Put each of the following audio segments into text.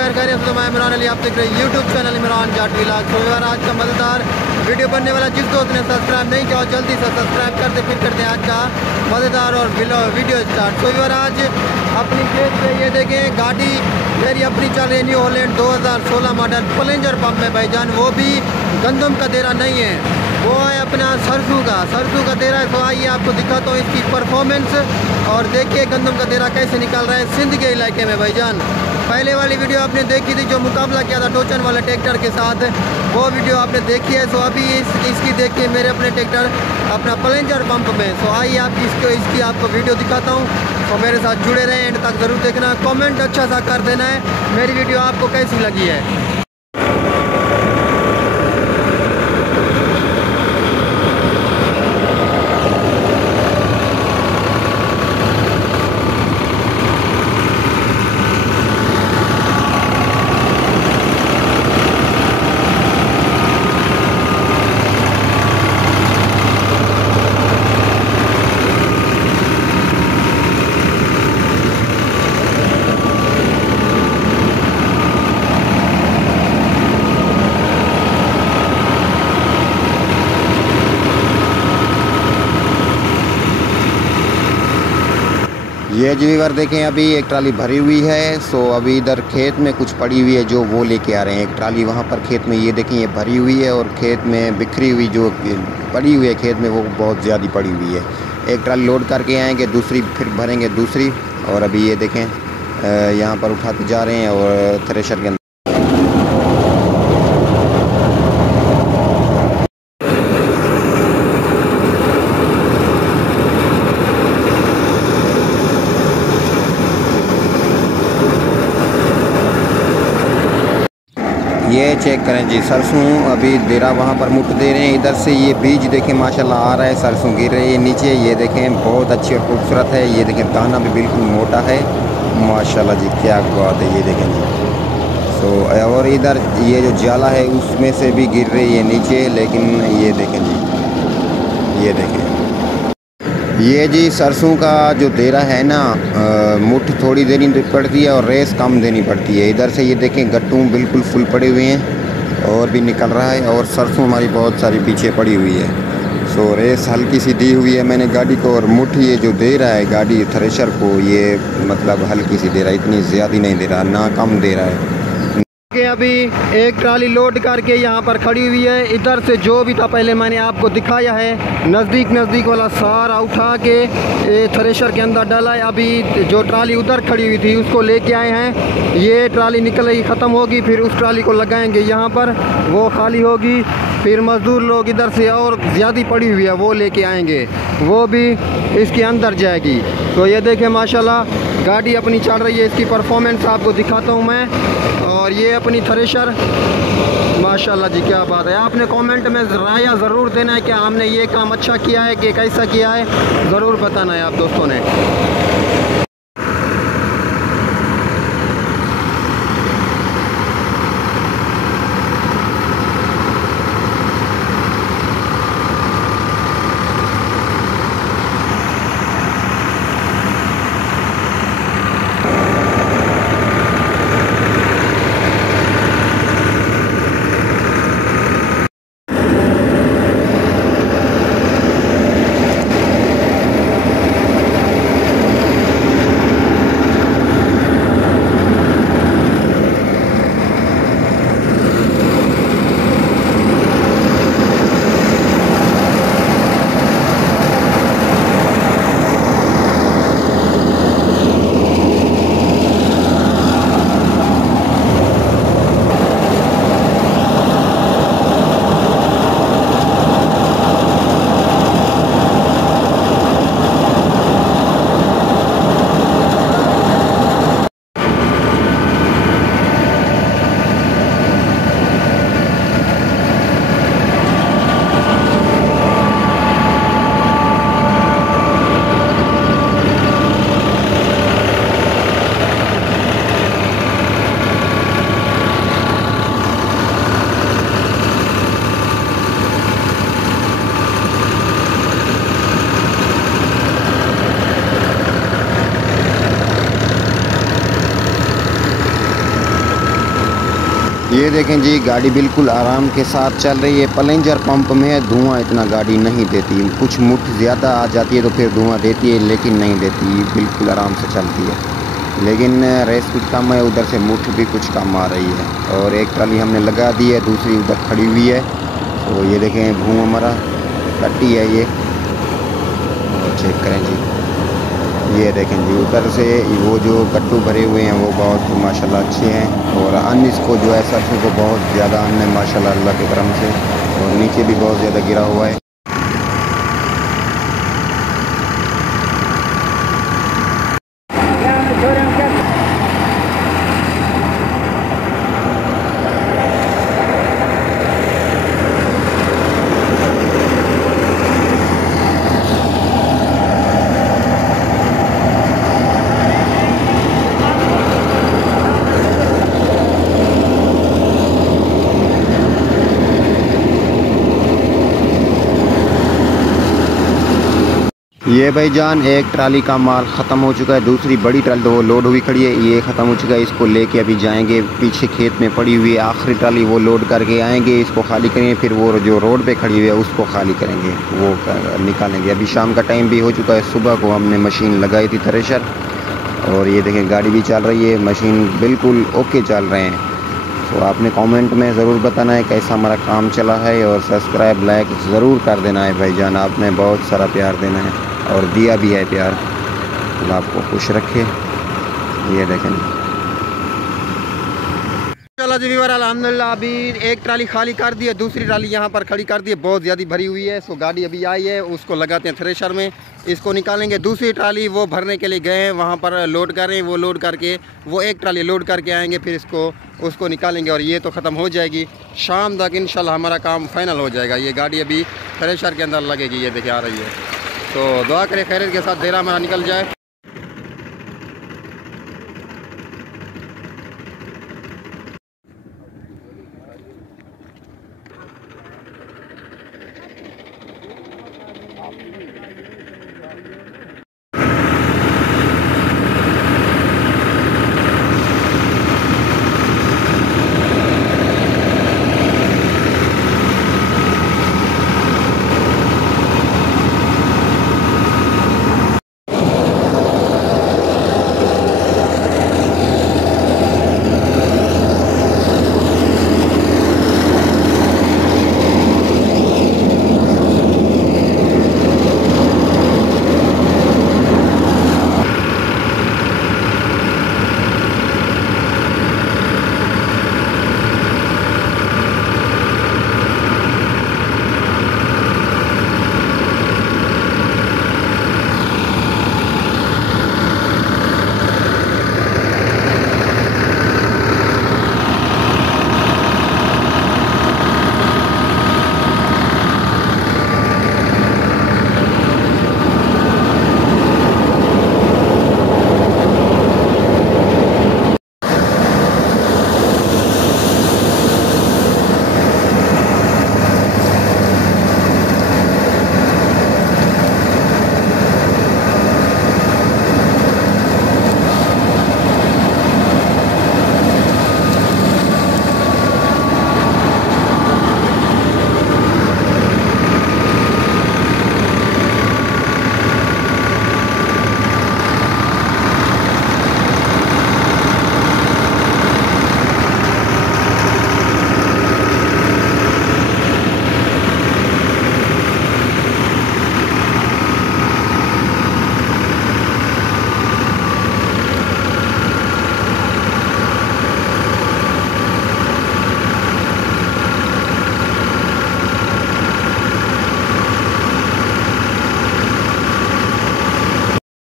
खैर खैरियत तो मैं इमरान अली, आप देख रहे हैं YouTube channel Imran Jat vlog. तो यार आज का मज़ेदार वीडियो बनने वाला, जिस दोस्त ने सब्सक्राइब नहीं किया जल्दी से सब्सक्राइब कर दे, फिर करते हैं आज का मज़ेदार और वीडियो स्टार्ट। तो यार आज अपनी खेत पे ये देखें गाड़ी मेरी अपनी चल रही है न्यू हॉलैंड 2016 मॉडल प्लेंजर पंप में भाईजान, वो भी गंदम का देरा नहीं है, वो है अपना सरसों का देरा है। तो आइए आपको दिखाता हूँ इसकी परफॉर्मेंस और देखिए गंदम का देरा कैसे निकल रहा है सिंध के इलाके में भाईजान। पहले वाली वीडियो आपने देखी थी जो मुकाबला किया था टोचन वाले ट्रैक्टर के साथ, वो वीडियो आपने देखी है। तो अभी इसकी देखिए मेरे अपने ट्रैक्टर अपना प्लेंजर पंप में। तो आइए आप इसकी आपको वीडियो दिखाता हूँ, तो मेरे साथ जुड़े रहें, एंड तक ज़रूर देखना, कमेंट अच्छा सा कर देना है मेरी वीडियो आपको कैसी लगी है। ये जीवर देखें, अभी एक ट्राली भरी हुई है। सो अभी इधर खेत में कुछ पड़ी हुई है जो वो लेके आ रहे हैं। एक ट्राली वहाँ पर खेत में ये देखें ये भरी हुई है, और खेत में बिखरी हुई जो पड़ी हुई है खेत में वो बहुत ज़्यादा पड़ी हुई है। एक ट्राली लोड करके आएंगे, दूसरी फिर भरेंगे दूसरी, और अभी ये देखें यहाँ पर उठाते जा रहे हैं और थ्रेशर के अंदर। ये चेक करें जी, सरसों अभी देरा वहाँ पर मुठ दे रहे हैं। इधर से ये बीज देखें माशाल्लाह आ रहा है, सरसों गिर रही है नीचे। ये देखें बहुत अच्छी और खूबसूरत है। ये देखें दाना भी बिल्कुल मोटा है माशाल्लाह जी, क्या बात है। ये देखें जी। और इधर ये जो जाला है उसमें से भी गिर रही है नीचे, लेकिन ये देखें जी, ये देखें ये जी सरसों का जो देरा है ना, मुठ थोड़ी देनी पड़ती है और रेस कम देनी पड़ती है। इधर से ये देखें गट्टू बिल्कुल फुल पड़े हुए हैं और भी निकल रहा है, और सरसों हमारी बहुत सारी पीछे पड़ी हुई है। सो रेस हल्की सी दी हुई है मैंने गाड़ी को, और मुठ ये जो दे रहा है गाड़ी थ्रेशर को, ये मतलब हल्की सी दे रहा है, इतनी ज़्यादा नहीं दे रहा, ना कम दे रहा है। अभी एक ट्राली लोड करके यहाँ पर खड़ी हुई है। इधर से जो भी था पहले मैंने आपको दिखाया है, नज़दीक वाला सारा उठा के थ्रेशर के अंदर डाला है। अभी जो ट्राली उधर खड़ी हुई थी उसको लेके आए हैं। ये ट्राली निकलेगी ख़त्म होगी, फिर उस ट्राली को लगाएंगे यहाँ पर, वो खाली होगी, फिर मज़दूर लोग इधर से और ज़्यादा पड़ी हुई है वो लेके आएंगे, वो भी इसके अंदर जाएगी। तो ये देखें माशाल्लाह गाड़ी अपनी चल रही है, इसकी परफॉर्मेंस आपको दिखाता हूँ मैं। और ये अपनी थ्रेशर माशाल्लाह जी, क्या बात है। आपने कमेंट में राय ज़रूर देना है कि हमने ये काम अच्छा किया है कि कैसा किया है, ज़रूर बताना है आप दोस्तों ने। ये देखें जी, गाड़ी बिल्कुल आराम के साथ चल रही है। प्लेंजर पंप में है, धुआं इतना गाड़ी नहीं देती। कुछ मुठ ज़्यादा आ जाती है तो फिर धुआं देती है, लेकिन नहीं देती, बिल्कुल आराम से चलती है। लेकिन रेस कुछ कम है, उधर से मुठ भी कुछ कम आ रही है। और एक ट्राली हमने लगा दी है, दूसरी उधर खड़ी हुई है। तो ये देखें, भूँ हमारा कट्टी है ये, और चेक करें जी। ये देखें जी, उधर से वो जो कट्टू भरे हुए हैं वो बहुत माशाल्लाह अच्छे हैं। और अन्न इसको जो है सरसों को बहुत ज़्यादा अन्न है माशाल्लाह अल्लाह के करम से। और नीचे भी बहुत ज़्यादा गिरा हुआ है। ये भाईजान, एक ट्राली का माल ख़त्म हो चुका है। दूसरी बड़ी ट्राली तो वो लोड हुई खड़ी है, ये ख़त्म हो चुका है। इसको लेके अभी जाएंगे, पीछे खेत में पड़ी हुई है आखिरी ट्राली, वो लोड करके आएंगे, इसको खाली करेंगे। फिर वो जो रोड पे खड़ी हुई है उसको खाली करेंगे, वो निकालेंगे। अभी शाम का टाइम भी हो चुका है। सुबह को हमने मशीन लगाई थी थ्रेशर, और ये देखें गाड़ी भी चल रही है, मशीन बिल्कुल ओके चल रहे हैं। तो आपने कमेंट में ज़रूर बताना है कैसा हमारा काम चला है, और सब्सक्राइब लाइक ज़रूर कर देना है भाईजान। आपने बहुत सारा प्यार देना है और दिया भी है प्यार। अल्लाह आपको खुश रखे। ये देखें चलो जी व्यूअर, अल्हम्दुलिल्लाह अभी एक ट्राली खाली कर दी है, दूसरी ट्राली यहाँ पर खड़ी कर दी है, बहुत ज़्यादा भरी हुई है। सो गाड़ी अभी आई है, उसको लगाते हैं थ्रेशर में, इसको निकालेंगे। दूसरी ट्राली वो भरने के लिए गए हैं, वहाँ पर लोड कर रहे हैं। वो लोड करके वो एक ट्राली लोड करके आएंगे, फिर उसको निकालेंगे। और ये तो ख़त्म हो जाएगी शाम तक इंशाल्लाह, हमारा काम फाइनल हो जाएगा। ये गाड़ी अभी थ्रेशर के अंदर लगेगी, ये देखिए आ रही है। तो दुआ करें खैरियत के साथ देरा हमारा निकल जाए।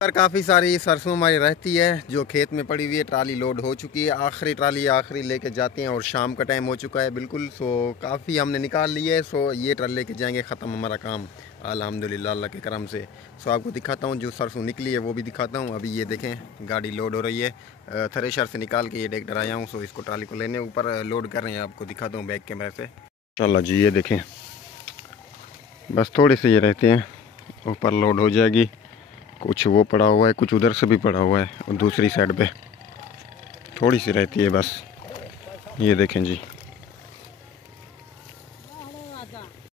काफ़ी सारी सरसों हमारी रहती है जो खेत में पड़ी हुई है। ट्राली लोड हो चुकी है, आखिरी ट्राली आखिरी लेके जाते हैं, और शाम का टाइम हो चुका है बिल्कुल। सो काफ़ी हमने निकाल ली है। सो ये ट्राली लेके जाएंगे, ख़त्म हमारा काम अल्हम्दुलिल्लाह अल्लाह के करम से। सो आपको दिखाता हूँ जो सरसों निकली है वो भी दिखाता हूँ। अभी ये देखें गाड़ी लोड हो रही है, थ्रेशर से निकाल के ये ट्रैक्टर आया हूँ। सो इसको ट्राली को लेने ऊपर लोड कर रहे हैं, आपको दिखाता हूँ बैक कैमरे से। चलो जी, ये देखें बस थोड़े से ये रहते हैं, ऊपर लोड हो जाएगी। कुछ वो पड़ा हुआ है, कुछ उधर से भी पड़ा हुआ है, और दूसरी साइड पे थोड़ी सी रहती है बस। ये देखें जी।